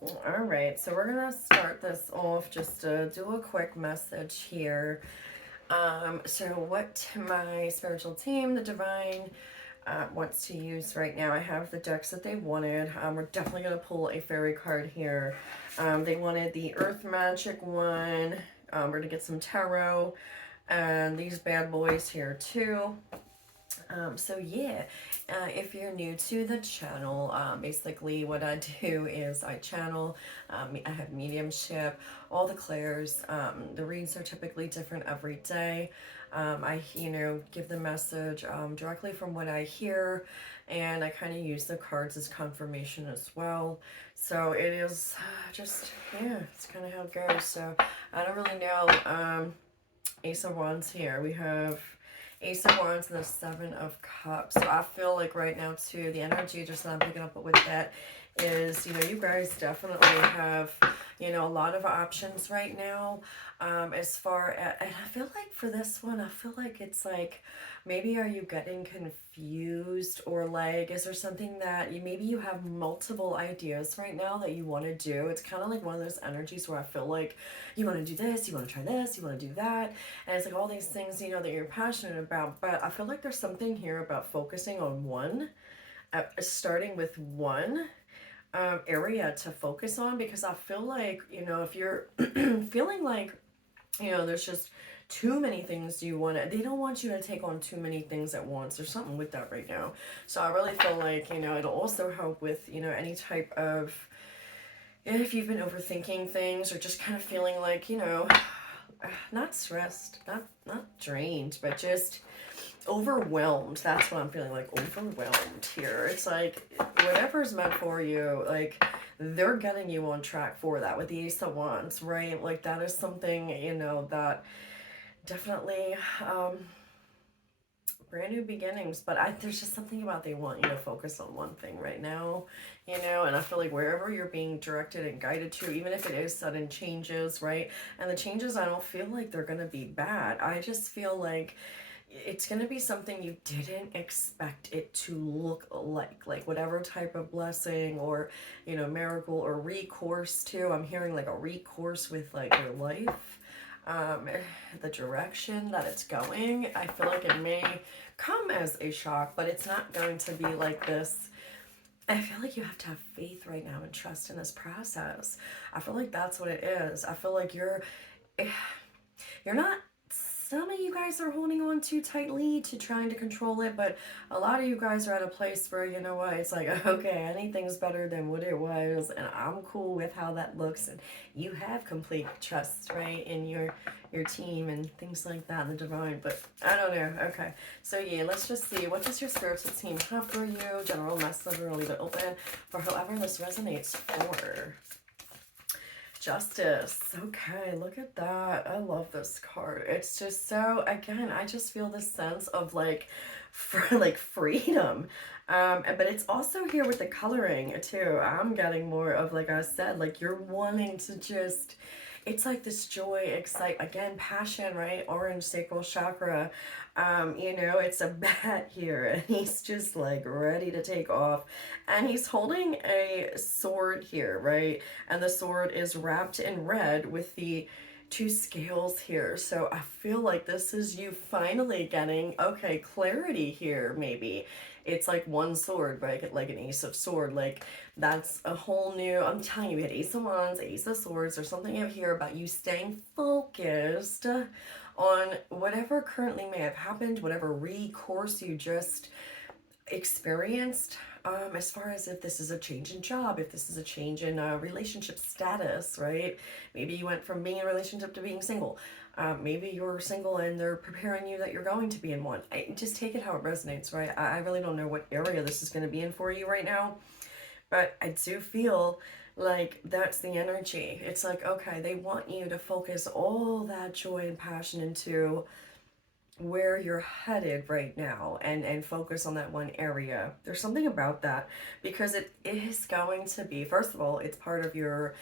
All right, so we're gonna start this off just to do a quick message here. So what my spiritual team, the divine, wants to use right now. I have the decks that they wanted. We're definitely gonna pull a fairy card here. They wanted the Earth Magic one. We're gonna get some tarot and these bad boys here too. So yeah, if you're new to the channel, basically what I do is I channel, I have mediumship, all the clairs. The reads are typically different every day. I, give the message directly from what I hear, and I kind of use the cards as confirmation as well. So it is just, yeah, it's kind of how it goes. So I don't really know. Ace of Wands here. We have Ace of Wands and the Seven of Cups. So I feel like right now too, the energy just that I'm picking up with that is, you guys definitely have, a lot of options right now. As far as, and I feel like for this one, I feel like it's like, maybe are you getting confused, or like, is there something that maybe you have multiple ideas right now that you want to do? It's kind of like one of those energies where I feel like you want to do this, you want to try this, you want to do that, and it's like all these things, that you're passionate about. But I feel like there's something here about focusing on one, starting with one area to focus on, because I feel like, if you're feeling like, there's just too many things you want to, they don't want you to take on too many things at once. There's something with that right now. So I really feel like, it'll also help with, any type of, if you've been overthinking things, or just kind of feeling like, not stressed, not drained, but just overwhelmed. That's what I'm feeling like, overwhelmed here. It's like whatever's meant for you, like they're getting you on track for that with the Ace of Wands, right? Like that is something, that definitely brand new beginnings. But there's just something about they want you to focus on one thing right now, and I feel like wherever you're being directed and guided to, even if it is sudden changes, right? And the changes, I don't feel like they're gonna be bad. I just feel like it's going to be something you didn't expect it to look like whatever type of blessing, or miracle, or recourse to. I'm hearing like a recourse with like your life, um the direction that it's going. I feel like it may come as a shock, but it's not going to be like this. I feel like you have to have faith right now and trust in this process. I feel like that's what it is. I feel like you're not, some of you guys are holding on too tightly to trying to control it, but a lot of you guys are at a place where, you know what, it's like, okay, anything's better than what it was, and I'm cool with how that looks. And you have complete trust, right, in your team and things like that, and the divine. But I don't know. Okay, so yeah, let's just see, what does your spiritual team have for you? General message. We're gonna leave it open for however this resonates for. Justice. Okay, look at that. I love this card. It's just so, again, I just feel this sense of like, for like freedom. But it's also here with the coloring too. I'm getting more of, like I said, like you're wanting to just, it's like this joy, excite, again, passion, right? Orange sacral chakra. It's a bat here, and he's just like ready to take off. And he's holding a sword here, right? And the sword is wrapped in red with the two scales here. So I feel like this is you finally getting, okay, clarity here, maybe. It's like one sword, right? Like an ace of sword. Like that's a whole new, I'm telling you, we had Ace of Wands, Ace of Swords, or something out here about you staying focused on whatever currently may have happened, whatever recourse you just experienced, as far as if this is a change in job, if this is a change in relationship status, right? Maybe you went from being in a relationship to being single. Maybe you're single and they're preparing you that you're going to be in one. Just take it how it resonates, right? I really don't know what area this is going to be in for you right now, but I do feel like that's the energy. It's like, okay, they want you to focus all that joy and passion into where you're headed right now, and focus on that one area. There's something about that, because it is going to be, first of all, it's part of your,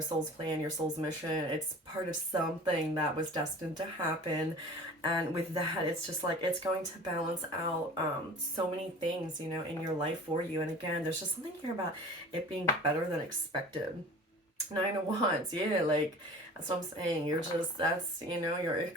soul's plan, your soul's mission. It's part of something that was destined to happen. And with that, it's just like, it's going to balance out so many things, in your life for you. And again, there's just something here about it being better than expected. Nine of Wands, yeah, like that's what I'm saying. You're just, that's, you're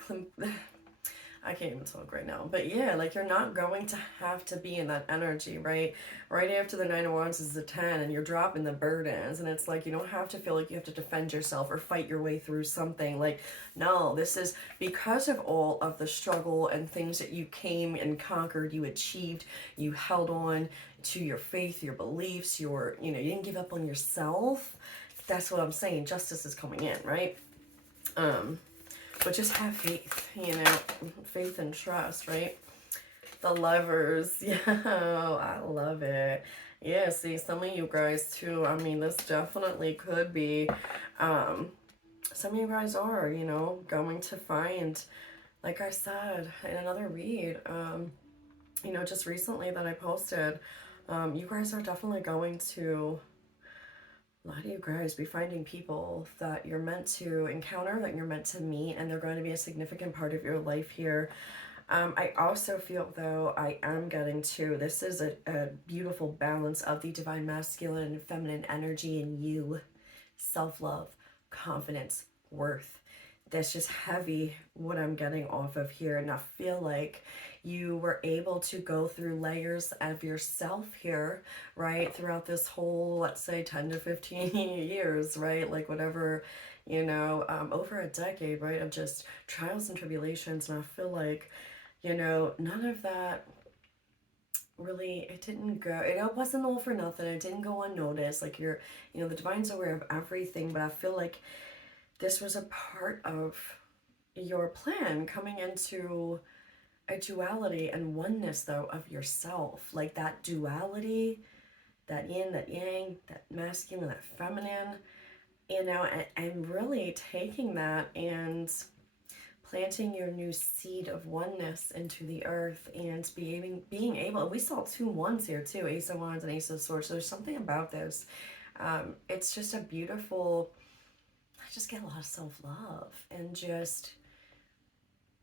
I can't even talk right now. But yeah, like you're not going to have to be in that energy, right? Right after the Nine of Wands is the 10, and you're dropping the burdens. And it's like you don't have to feel like you have to defend yourself or fight your way through something. Like, no, this is because of all of the struggle and things that you came and conquered, you achieved, you held on to your faith, your beliefs, you didn't give up on yourself. That's what I'm saying. Justice is coming in, right? But just have faith, faith and trust, right? The Lovers, yeah, I love it. Yeah, see, some of you guys too, I mean, this definitely could be, some of you guys are, going to find, like I said in another read, just recently that I posted, you guys are definitely going to, a lot of you guys be finding people that you're meant to encounter, that you're meant to meet, and they're going to be a significant part of your life here. I also feel, though, I am getting to, this is a beautiful balance of the divine masculine and feminine energy in you. Self-love, confidence, worth. That's just heavy what I'm getting off of here. And I feel like you were able to go through layers of yourself here, right? Throughout this whole, let's say 10 to 15 years, right? Like whatever, over a decade, right? Of just trials and tribulations. And I feel like, none of that really, it didn't go, it wasn't all for nothing. It didn't go unnoticed. Like the divine's aware of everything, but I feel like this was a part of your plan coming into a duality and oneness, though, of yourself. Like that duality, that yin, that yang, that masculine, that feminine, and really taking that and planting your new seed of oneness into the earth, and being able, we saw two wands here too, Ace of Wands and Ace of Swords. So there's something about this. It's just a beautiful, I just get a lot of self-love and just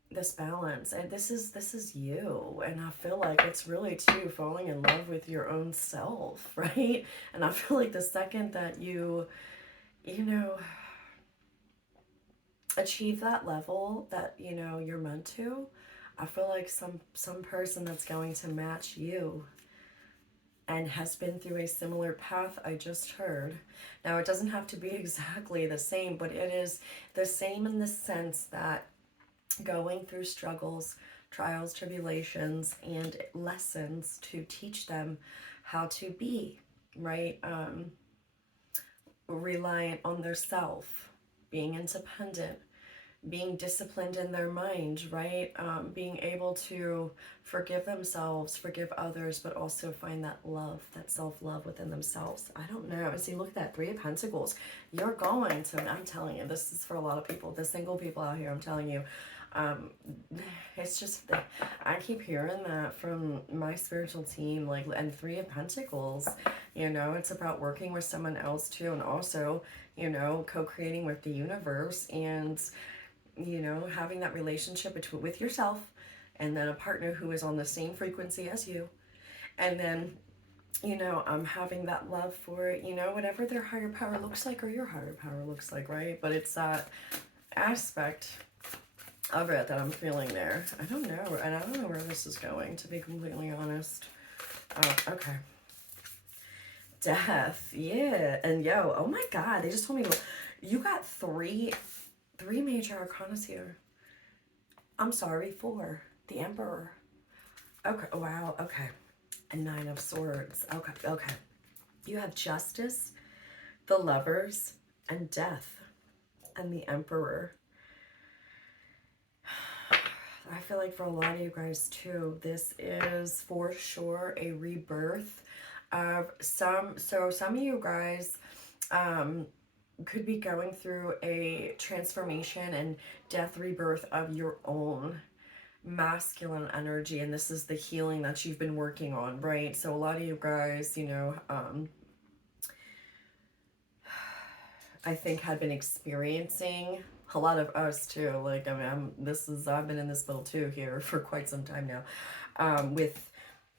this balance. And this is you. And I feel like it's really too falling in love with your own self, right? And I feel like the second that you achieve that level that you're meant to, I feel like some person that's going to match you and has been through a similar path, I just heard. Now, it doesn't have to be exactly the same, but it is the same in the sense that going through struggles, trials, tribulations, and lessons to teach them how to be, right? Reliant on their self, being independent, being disciplined in their mind, right? Being able to forgive themselves, forgive others, but also find that love, that self-love within themselves. I don't know. See, look at that, Three of Pentacles. You're going to, I'm telling you, this is for a lot of people, the single people out here, I'm telling you, it's just, I keep hearing that from my spiritual team, like, and Three of Pentacles, it's about working with someone else too, and also, co-creating with the universe, and having that relationship with yourself, and then a partner who is on the same frequency as you, and then having that love for whatever their higher power looks like, or your higher power looks like, right? But it's that aspect of it that I'm feeling there. I don't know, and I don't know where this is going, to be completely honest. Okay. Death, yeah. And oh my god, they just told me you got three major arcanas here. I'm sorry, four. The Emperor. Okay, wow, okay. And Nine of Swords. Okay. You have Justice, the Lovers, and Death, and the Emperor. I feel like for a lot of you guys too, this is for sure a rebirth of some of you guys could be going through a transformation and death rebirth of your own. masculine energy, and this is the healing that you've been working on, right? So a lot of you guys, I think had been experiencing, a lot of us too, like, I mean, I've been in this boat too here for quite some time now, with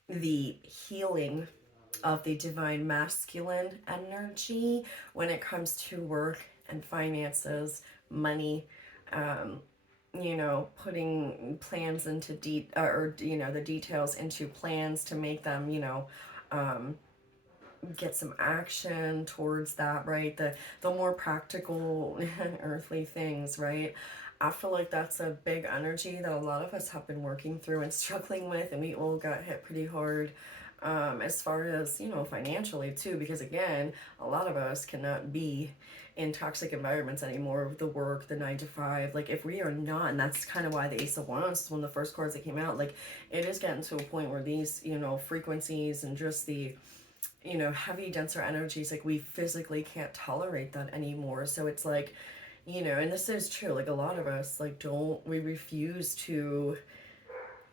the healing of the divine masculine energy when it comes to work and finances, money, um, putting plans into the details into plans to make them, um, get some action towards that, right? The more practical earthly things, right? I feel like that's a big energy that a lot of us have been working through and struggling with, and we all got hit pretty hard, as far as, financially too, because again, a lot of us cannot be in toxic environments anymore. The work, the 9 to 5, like if we are not, and that's kind of why the Ace of Wands is one of the first cards that came out, like it is getting to a point where these, frequencies and just the, heavy, denser energies, like we physically can't tolerate that anymore. So it's like, and this is true, like a lot of us, like, we refuse to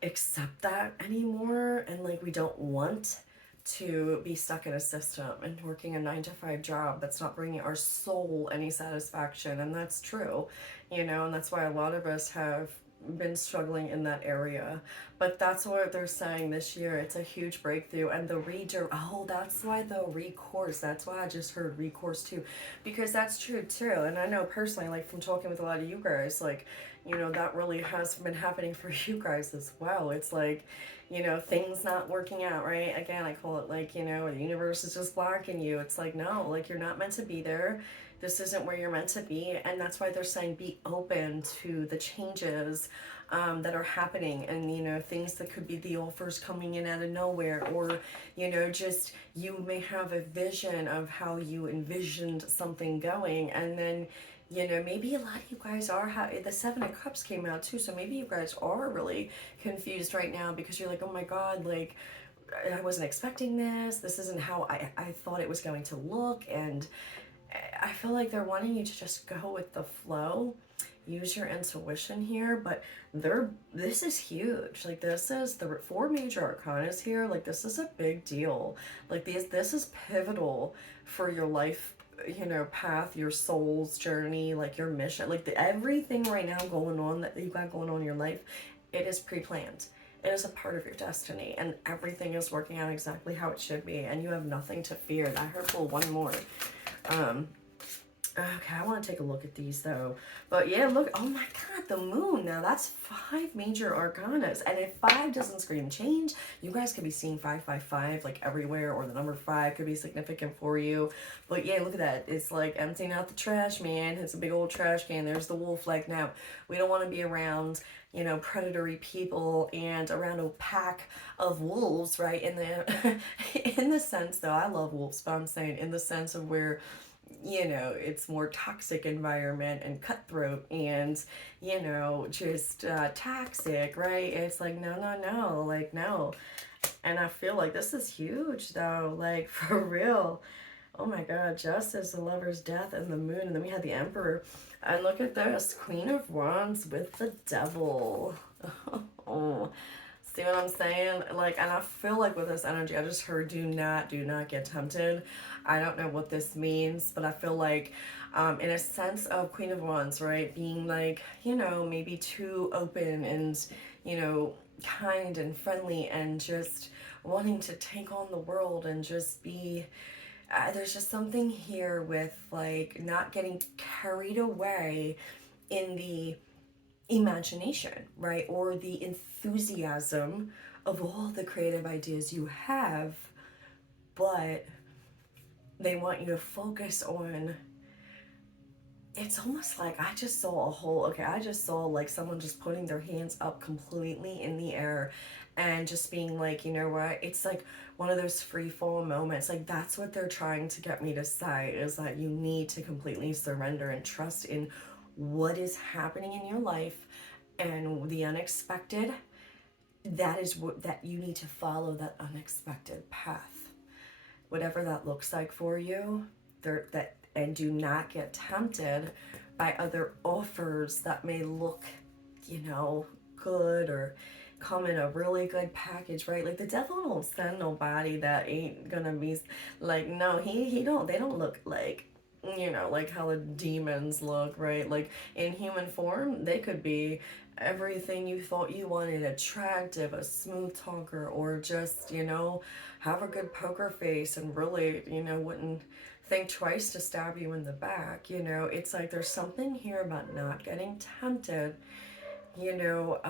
accept that anymore, and like we don't want to be stuck in a system and working a 9 to 5 job that's not bringing our soul any satisfaction. And that's true, and that's why a lot of us have been struggling in that area. But that's what they're saying this year. It's a huge breakthrough. And the that's why the recourse, that's why I just heard recourse too, because that's true too. And I know personally, like from talking with a lot of you guys, like, that really has been happening for you guys as well. It's like, things not working out, right? Again, I call it like, the universe is just blocking you. It's like, no, like you're not meant to be there. This isn't where you're meant to be. And that's why they're saying be open to the changes that are happening, and things that could be the offers coming in out of nowhere, or just you may have a vision of how you envisioned something going, and then maybe a lot of you guys are, the 7 of Cups came out too, so maybe you guys are really confused right now because you're like, oh my god, like I wasn't expecting this isn't how I thought it was going to look. And I feel like they're wanting you to just go with the flow, use your intuition here. But this is huge. Like this is the 4 major arcanas here. Like this is a big deal. Like this is pivotal for your life, path, your soul's journey, like your mission, like everything right now going on that you got going on in your life. It is pre-planned. It is a part of your destiny, and everything is working out exactly how it should be, and you have nothing to fear. I heard pull one more. Okay, I want to take a look at these though. But yeah, look, oh my god, the moon. Now that's 5 major arcanas. And if 5 doesn't scream change, you guys could be seeing 555 like everywhere, or the number 5 could be significant for you. But yeah, look at that. It's like emptying out the trash, man. It's a big old trash can. There's the wolf. Like now, we don't want to be around, predatory people and around a pack of wolves, right? In the sense though, I love wolves, but I'm saying in the sense of where, it's more toxic environment and cutthroat and, just toxic, right? It's like, no, like, no. And I feel like this is huge, though, like, for real. Oh my god, Justice, the Lover's Death, and the Moon. And then we had the Emperor. And look at this, Queen of Wands with the Devil. Oh, see what I'm saying? Like, and I feel like with this energy, I just heard do not get tempted. I don't know what this means, but I feel like, in a sense of Queen of Wands, right? Being like, maybe too open and, kind and friendly and just wanting to take on the world and just be, there's just something here with like not getting carried away in the imagination, right? Or the enthusiasm of all the creative ideas you have, but they want you to focus on, it's almost like I just saw like someone just putting their hands up completely in the air and just being like, you know what, it's like one of those free fall moments. Like that's what they're trying to get me to say, is that you need to completely surrender and trust in what is happening in your life and the unexpected. That is what, that you need to follow that unexpected path, whatever that looks like for you. And do not get tempted by other offers that may look, good or come in a really good package, right? Like the devil don't send nobody that ain't gonna be like, no, he don't, they don't look like, you know, like how the demons look, right? Like in human form, they could be everything you thought you wanted, attractive, a smooth talker, or just, you know, have a good poker face and really, you know, wouldn't think twice to stab you in the back. You know, it's like there's something here about not getting tempted, you know.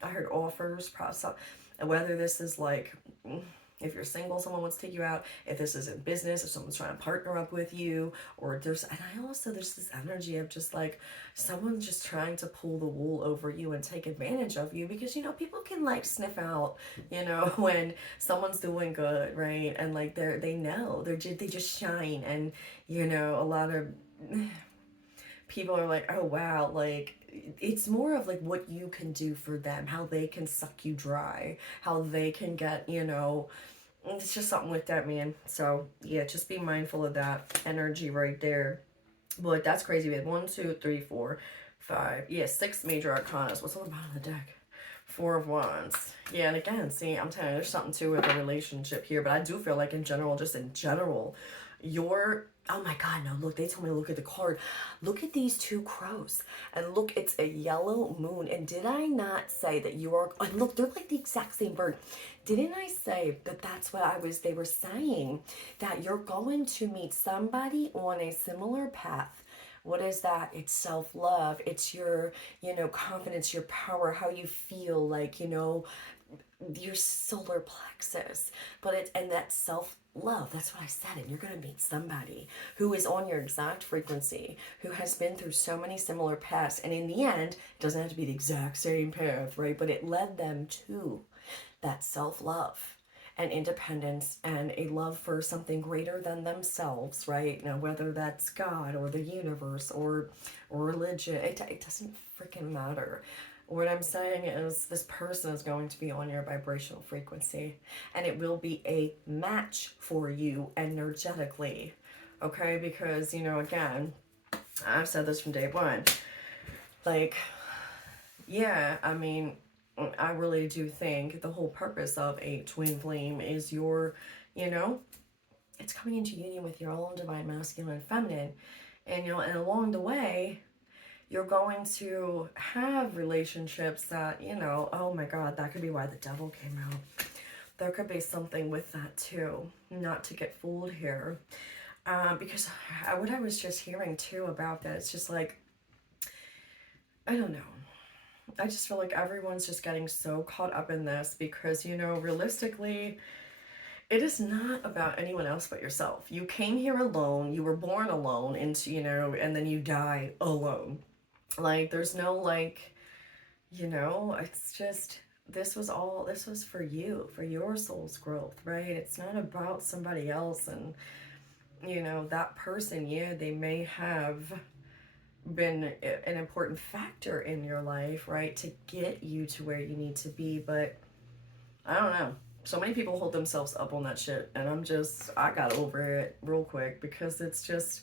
I heard offers, process, whether this is like, if you're single, someone wants to take you out, if this is in business, if someone's trying to partner up with you, or there's this energy of just like someone's just trying to pull the wool over you and take advantage of you, because, you know, people can like sniff out, you know, when someone's doing good, right? And like they know, they just shine. And, you know, a lot of people are like, oh wow, like it's more of like what you can do for them, how they can suck you dry, how they can get, you know, it's just something with that, man. So yeah, just be mindful of that energy right there. But that's crazy. We had 1, 2, 3, 4, 5, yeah, 6 major arcanas. What's on the bottom of the deck? 4 of Wands. Yeah, and again, see, I'm telling you, there's something to with the relationship here, but I do feel like in general, just in general, your, oh my god, no, look, they told me to look at the card. Look at these 2 crows, and look, it's a yellow moon. And did I not say that you are, and look, they're like the exact same bird. Didn't I say that that's what they were saying, that you're going to meet somebody on a similar path? What is that? It's self-love. It's your, you know, confidence, your power, how you feel, like, you know, your solar plexus. But it's, and that self-love, that's what I said. And you're going to meet somebody who is on your exact frequency, who has been through so many similar paths. And in the end, it doesn't have to be the exact same path, right? But it led them to that self-love and independence and a love for something greater than themselves, right? Now, whether that's God or the universe or religion, it doesn't freaking matter. What I'm saying is this person is going to be on your vibrational frequency, and it will be a match for you energetically, okay? Because, you know, again, I've said this from day one, like, yeah, I mean, I really do think the whole purpose of a twin flame is your, you know, it's coming into union with your own divine masculine and feminine. And, you know, and along the way, you're going to have relationships that, you know, oh my God, that could be why the devil came out. There could be something with that too, not to get fooled here. Because what I was just hearing too about that, it's just like, I don't know. I just feel like everyone's just getting so caught up in this because, you know, realistically, it is not about anyone else but yourself. You came here alone, you were born alone, into, you know, and then you die alone. Like, there's no, like, you know, it's just, this was for you, for your soul's growth, right? It's not about somebody else. And, you know, that person, yeah, they may have been an important factor in your life, right, to get you to where you need to be. But I don't know, so many people hold themselves up on that shit, and I got over it real quick because it's just,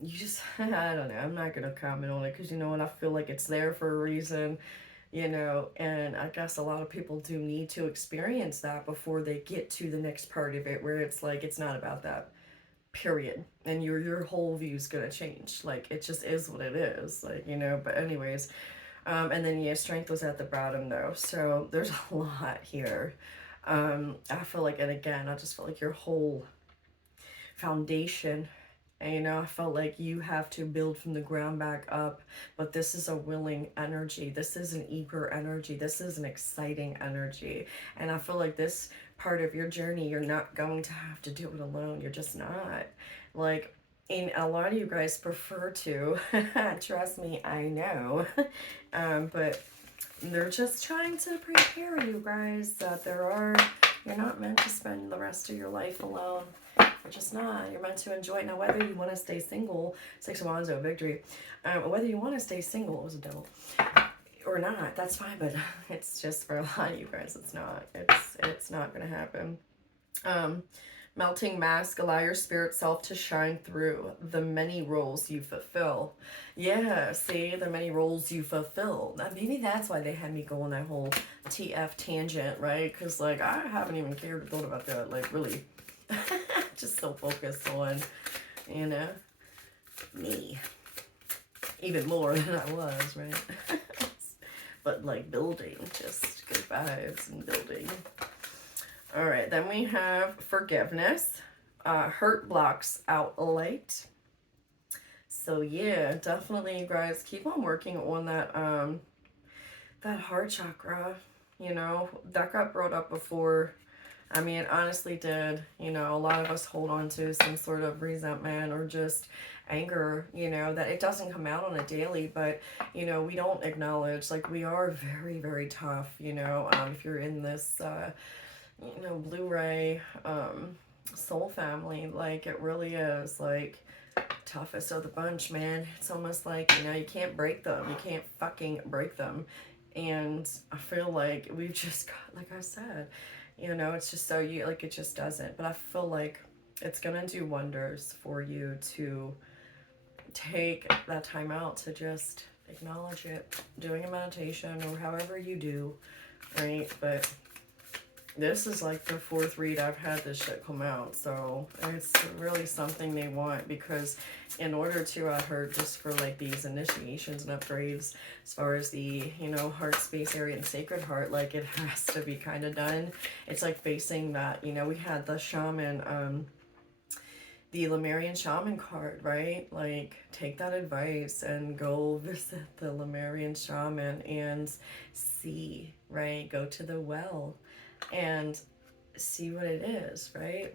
you just I don't know, I'm not gonna comment on it because, you know, and I feel like it's there for a reason, you know. And I guess a lot of people do need to experience that before they get to the next part of it, where it's like, it's not about that, period. And your whole view's gonna change. Like, it just is what it is, like, you know. But anyways, and then yeah, strength was at the bottom though, so there's a lot here. I feel like, and again, I just feel like your whole foundation, and, you know, I felt like you have to build from the ground back up. But this is a willing energy, this is an eager energy, this is an exciting energy. And I feel like this part of your journey, you're not going to have to do it alone. You're just not. Like, and a lot of you guys prefer to trust me, I know. But they're just trying to prepare you guys that you're not meant to spend the rest of your life alone. You're just not. You're meant to enjoy it. Now, whether you want to stay single, 6 of Wands, victory, whether you want to stay single, it was a devil, or not, that's fine. But it's just, for a lot of you guys, it's not. It's not going to happen. Melting mask, allow your spirit self to shine through the many roles you fulfill. Yeah, see, the many roles you fulfill. Maybe that's why they had me go on that whole TF tangent, right? Because, like, I haven't even cared or thought about that, like, really. Just so focused on, you know, me. Even more than I was, right? But, like, building, just good vibes and building. All right, then we have forgiveness. Hurt blocks out light. So yeah, definitely, you guys, keep on working on that heart chakra. You know, that got brought up before. I mean, it honestly did. You know, a lot of us hold on to some sort of resentment or just anger, you know, that it doesn't come out on a daily, but, you know, we don't acknowledge, like, we are very, very tough, you know, if you're in this, you know, Blu-ray soul family, like, it really is, like, toughest of the bunch, man. It's almost like, you know, you can't break them. You can't fucking break them. And I feel like we've just got, like I said, you know, it's just so you, like, it just doesn't. But I feel like it's gonna do wonders for you to take that time out to just acknowledge it, doing a meditation or however you do, right? But this is like the fourth read I've had this shit come out, so it's really something they want, because in order to, I heard, just for like these initiations and upgrades, as far as the, you know, heart space area and sacred heart, like, it has to be kind of done. It's like facing that, you know, we had the shaman, the Lemurian shaman card, right? Like, take that advice and go visit the Lemurian shaman and see, right? Go to the well and see what it is, right?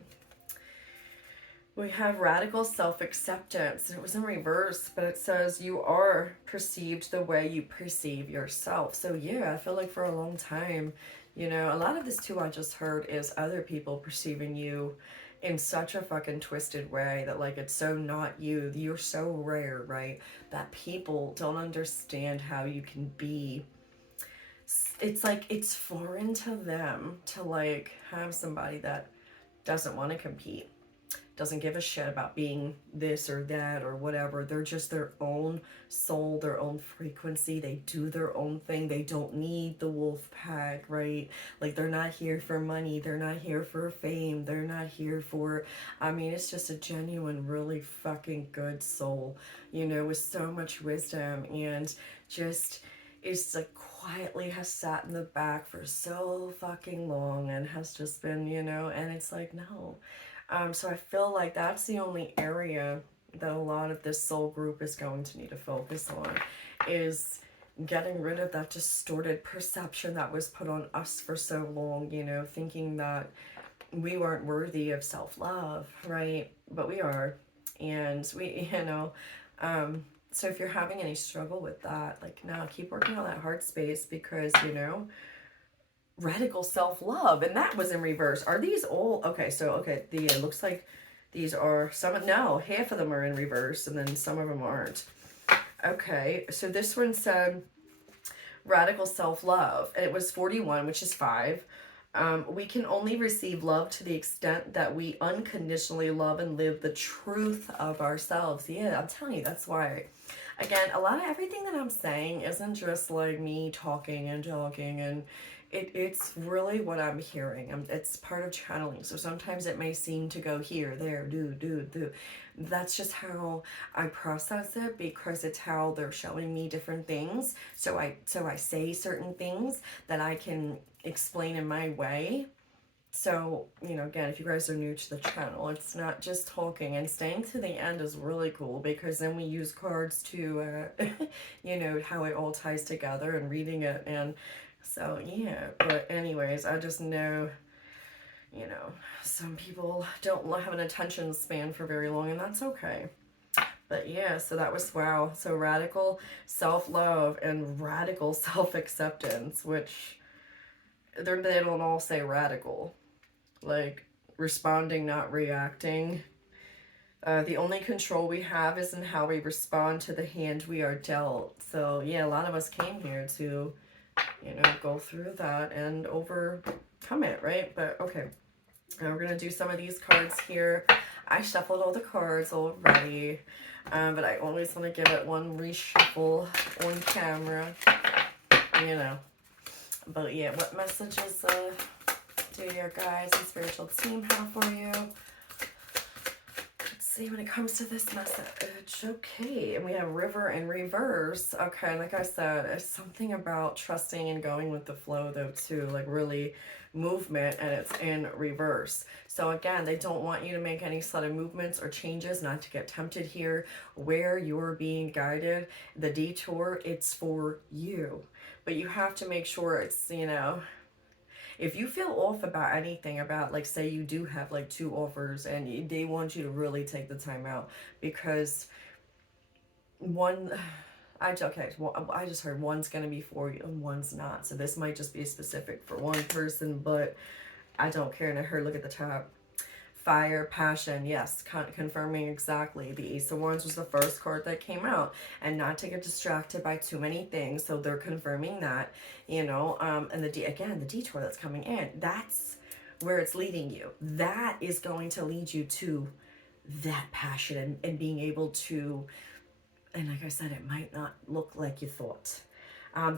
We have radical self-acceptance. It was in reverse, but it says you are perceived the way you perceive yourself. So yeah, I feel like for a long time, you know, a lot of this too I just heard is other people perceiving you in such a fucking twisted way that, like, it's so not you. You're so rare, right? That people don't understand how you can be. It's like it's foreign to them to, like, have somebody that doesn't want to compete, doesn't give a shit about being this or that or whatever. They're just their own soul, their own frequency. They do their own thing. They don't need the wolf pack, right? Like, they're not here for money. They're not here for fame. They're not here for, I mean, it's just a genuine, really fucking good soul, you know, with so much wisdom, and just is like quietly has sat in the back for so fucking long and has just been, you know, and it's like, no. So I feel like that's the only area that a lot of this soul group is going to need to focus on, is getting rid of that distorted perception that was put on us for so long, you know, thinking that we weren't worthy of self-love, right? But we are. And we, you know, so if you're having any struggle with that, like, no, keep working on that heart space, because, you know, radical self-love, and that was in reverse. Are these all okay? So okay, the it looks like these are some, no, half of them are in reverse and then some of them aren't. Okay, so this one said radical self-love, and it was 41, which is 5. We can only receive love to the extent that we unconditionally love and live the truth of ourselves. Yeah, I'm telling you, that's why. Again, a lot of everything that I'm saying isn't just like me talking and and it's really what I'm hearing. It's part of channeling. So sometimes it may seem to go here, there, do. That's just how I process it, because it's how they're showing me different things. So I say certain things that I can explain in my way. So, you know, again, if you guys are new to the channel, it's not just talking, and staying to the end is really cool, because then we use cards to, you know, how it all ties together and reading it. And so, yeah, but anyways, I just know, you know, some people don't have an attention span for very long, and that's okay. But yeah, so that was, wow. So radical self-love and radical self-acceptance, which they don't all say radical. Like, responding, not reacting. The only control we have is in how we respond to the hand we are dealt. So yeah, a lot of us came here to, you know, go through that and overcome it, right? But okay. Now we're going to do some of these cards here. I shuffled all the cards already, but I always want to give it one reshuffle on camera, you know. But yeah, what messages do your guys and spiritual team have for you? Let's see, when it comes to this message, okay, and we have River in reverse. Okay, like I said, it's something about trusting and going with the flow though too, like really movement, and it's in reverse. So again, they don't want you to make any sudden movements or changes, not to get tempted here. Where you're being guided, the detour, it's for you. But you have to make sure it's, you know, if you feel off about anything, about like say you do have like 2 offers and they want you to really take the time out, because one, well, I just heard one's gonna be for you and one's not. So this might just be specific for one person, but I don't care. And I heard, look at the top. Fire, passion, yes, confirming exactly. The Ace of Wands was the first card that came out, and not to get distracted by too many things. So they're confirming that, you know, and again, the detour that's coming in, that's where it's leading you. That is going to lead you to that passion and being able to, and like I said, it might not look like you thought.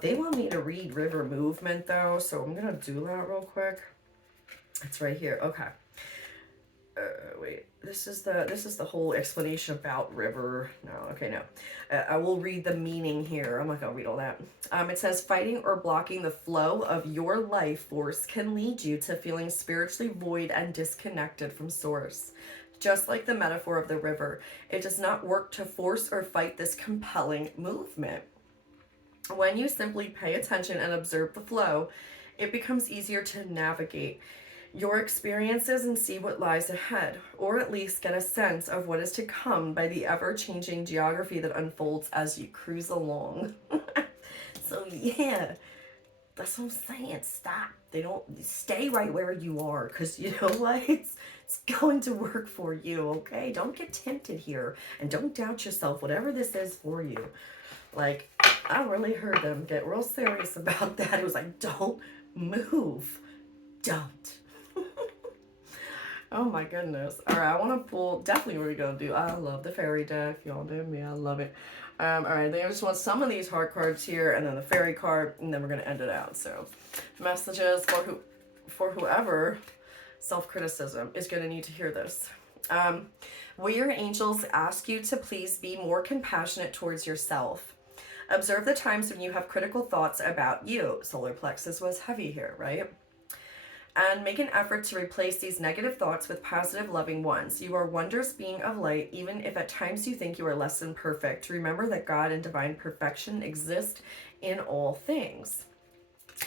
They want me to read River movement though, so I'm gonna do that real quick. It's right here. Okay. Wait, this is the whole explanation about River. No, okay, no. I will read the meaning here. I'm not gonna read all that. It says, fighting or blocking the flow of your life force can lead you to feeling spiritually void and disconnected from source. Just like the metaphor of the river, it does not work to force or fight this compelling movement. When you simply pay attention and observe the flow, it becomes easier to navigate your experiences and see what lies ahead, or at least get a sense of what is to come by the ever-changing geography that unfolds as you cruise along. So yeah, that's what I'm saying. Stop. They don't stay right where you are, because you know what? It's going to work for you, okay? Don't get tempted here, and don't doubt yourself, whatever this is for you. Like, I really heard them get real serious about that. It was like, don't move. Don't. Oh my goodness. All right, I want to pull, definitely what we're going to do. I love the fairy deck. Y'all know me. I love it. All right, then I just want some of these heart cards here, and then the fairy card, and then we're going to end it out. So, messages for whoever self-criticism is going to need to hear this. Will your angels ask you to please be more compassionate towards yourself? Observe the times when you have critical thoughts about you. Solar plexus was heavy here, right? And make an effort to replace these negative thoughts with positive, loving ones. You are wondrous being of light, even if at times you think you are less than perfect. Remember that God and divine perfection exist in all things.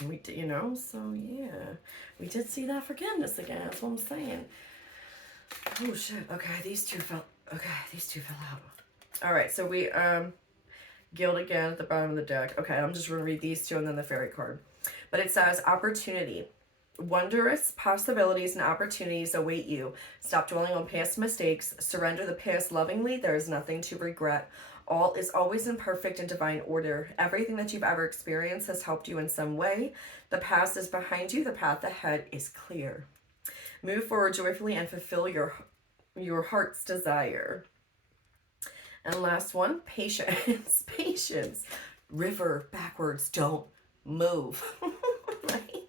We did, you know, so yeah. We did see that forgiveness again, that's what I'm saying. Oh shit, okay, these two fell out. All right, so we, Guild again at the bottom of the deck. Okay, I'm just gonna read these two and then the fairy card. But it says, opportunity. Wondrous possibilities and opportunities await you. Stop dwelling on past mistakes. Surrender the past lovingly. There is nothing to regret. All is always in perfect and divine order. Everything that you've ever experienced has helped you in some way. The past is behind you. The path ahead is clear. Move forward joyfully and fulfill your heart's desire. And last one, patience. Patience. River backwards. Don't move. Right?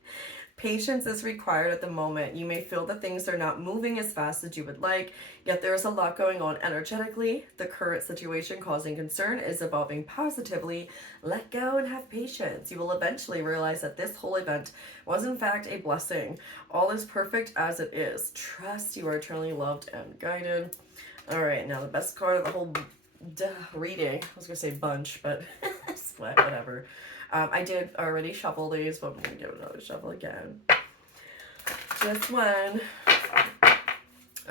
Patience is required at the moment. You may feel that things are not moving as fast as you would like, yet there is a lot going on energetically. The current situation causing concern is evolving positively. Let go and have patience. You will eventually realize that this whole event was in fact a blessing. All is perfect as it is. Trust you are eternally loved and guided. All right, now the best card of the whole reading. I was going to say bunch, but whatever. I did already shuffle these, but I'm going to give it another shuffle again. Just one.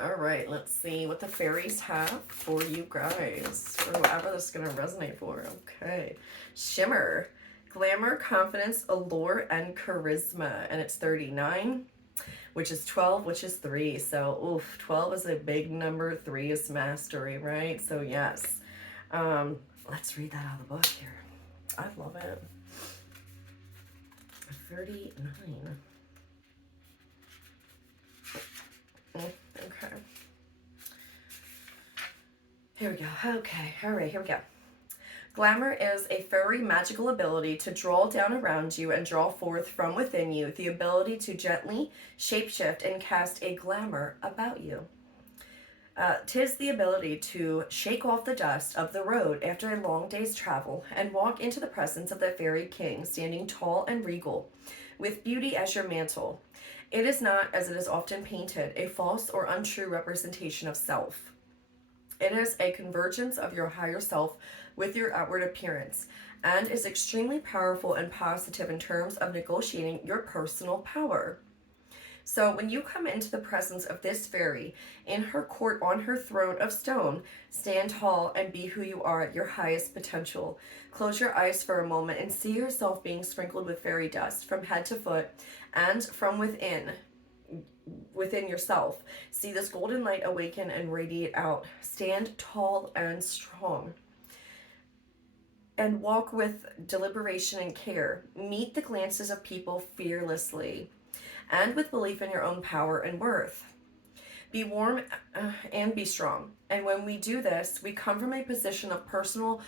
All right, let's see what the fairies have for you guys. For whoever this is going to resonate for. Okay. Shimmer. Glamour, confidence, allure, and charisma. And it's 39, which is 12, which is 3. So, oof, 12 is a big number. 3 is mastery, right? So, yes. Let's read that out of the book here. I love it. 39. Okay. Here we go. Okay. All right. Here we go. Glamour is a fairy magical ability to draw down around you and draw forth from within you the ability to gently shapeshift and cast a glamour about you. 'Tis the ability to shake off the dust of the road after a long day's travel and walk into the presence of the fairy king standing tall and regal, with beauty as your mantle. It is not, as it is often painted, a false or untrue representation of self. It is a convergence of your higher self with your outward appearance, and is extremely powerful and positive in terms of negotiating your personal power. So when you come into the presence of this fairy, in her court on her throne of stone, stand tall and be who you are at your highest potential. Close your eyes for a moment and see yourself being sprinkled with fairy dust from head to foot and from within yourself. See this golden light awaken and radiate out. Stand tall and strong. And walk with deliberation and care. Meet the glances of people fearlessly and with belief in your own power and worth. Be warm and be strong. And when we do this, we come from a position of personal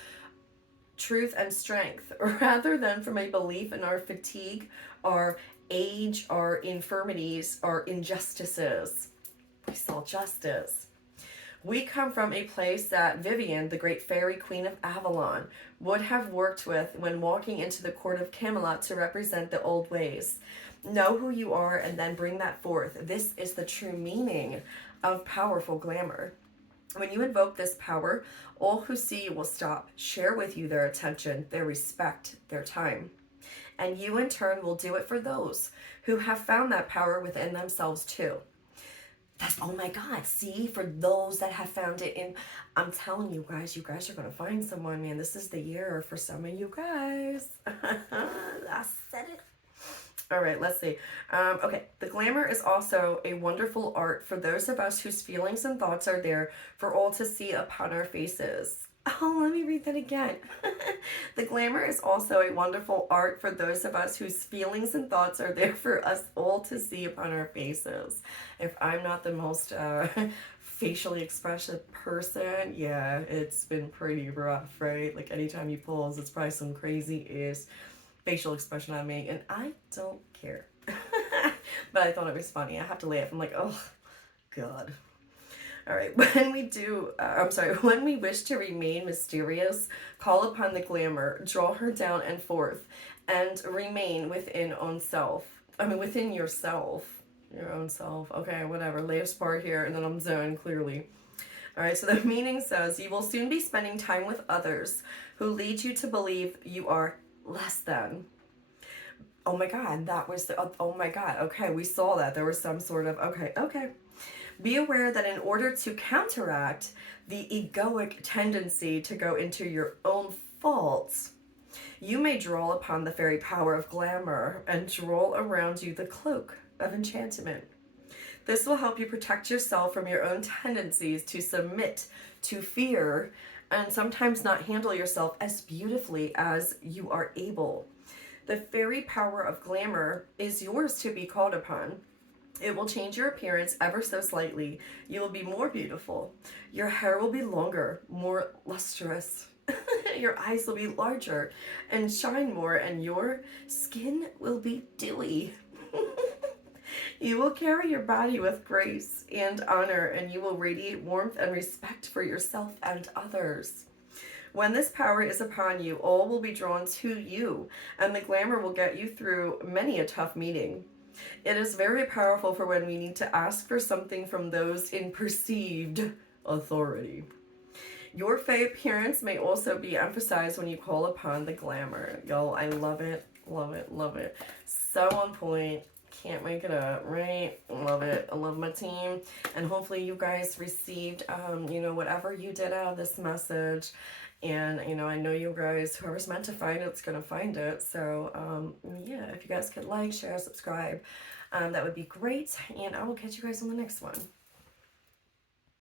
truth and strength rather than from a belief in our fatigue, our age, our infirmities, our injustices. We saw justice. We come from a place that Vivian, the great fairy queen of Avalon, would have worked with when walking into the court of Camelot to represent the old ways. Know who you are and then bring that forth. This is the true meaning of powerful glamour. When you invoke this power, all who see you will stop, share with you their attention, their respect, their time. And you in turn will do it for those who have found that power within themselves too. Oh my God, see, for those that have found it in, I'm telling you guys are going to find someone, man. This is the year for some of you guys. I said it. All right, let's see. Okay, the glamour is also a wonderful art for those of us whose feelings and thoughts are there for all to see upon our faces. Oh, let me read that again. The glamour is also a wonderful art for those of us whose feelings and thoughts are there for us all to see upon our faces. If I'm not the most facially expressive person, yeah, it's been pretty rough, right? Like anytime you pause, it's probably some crazy-ass facial expression I make, and I don't care. But I thought it was funny. I have to laugh. I'm like, oh, God. All right, when we wish to remain mysterious, call upon the glamour, draw her down and forth, and remain within yourself. Your own self. Okay, whatever. Last part here, and then I'm zoned clearly. All right, so the meaning says, you will soon be spending time with others who lead you to believe you are less than. Oh my God, oh my God. Okay, we saw that. There was some sort of, okay. Be aware that in order to counteract the egoic tendency to go into your own faults, you may draw upon the fairy power of glamour and draw around you the cloak of enchantment. This will help you protect yourself from your own tendencies to submit to fear and sometimes not handle yourself as beautifully as you are able. The fairy power of glamour is yours to be called upon. It will change your appearance ever so slightly. You will be more beautiful. Your hair will be longer, more lustrous. Your eyes will be larger and shine more, and your skin will be dewy. You will carry your body with grace and honor, and you will radiate warmth and respect for yourself and others. When this power is upon you, all will be drawn to you, and the glamour will get you through many a tough meeting. It is very powerful for when we need to ask for something from those in perceived authority. Your fey appearance may also be emphasized when you call upon the glamour. Y'all, I love it, love it, love it. So on point. Can't make it up, right? Love it. I love my team. And hopefully you guys received, whatever you did out of this message. And, I know you guys, whoever's meant to find it's going to find it. So, yeah, if you guys could like, share, subscribe, that would be great. And I will catch you guys on the next one.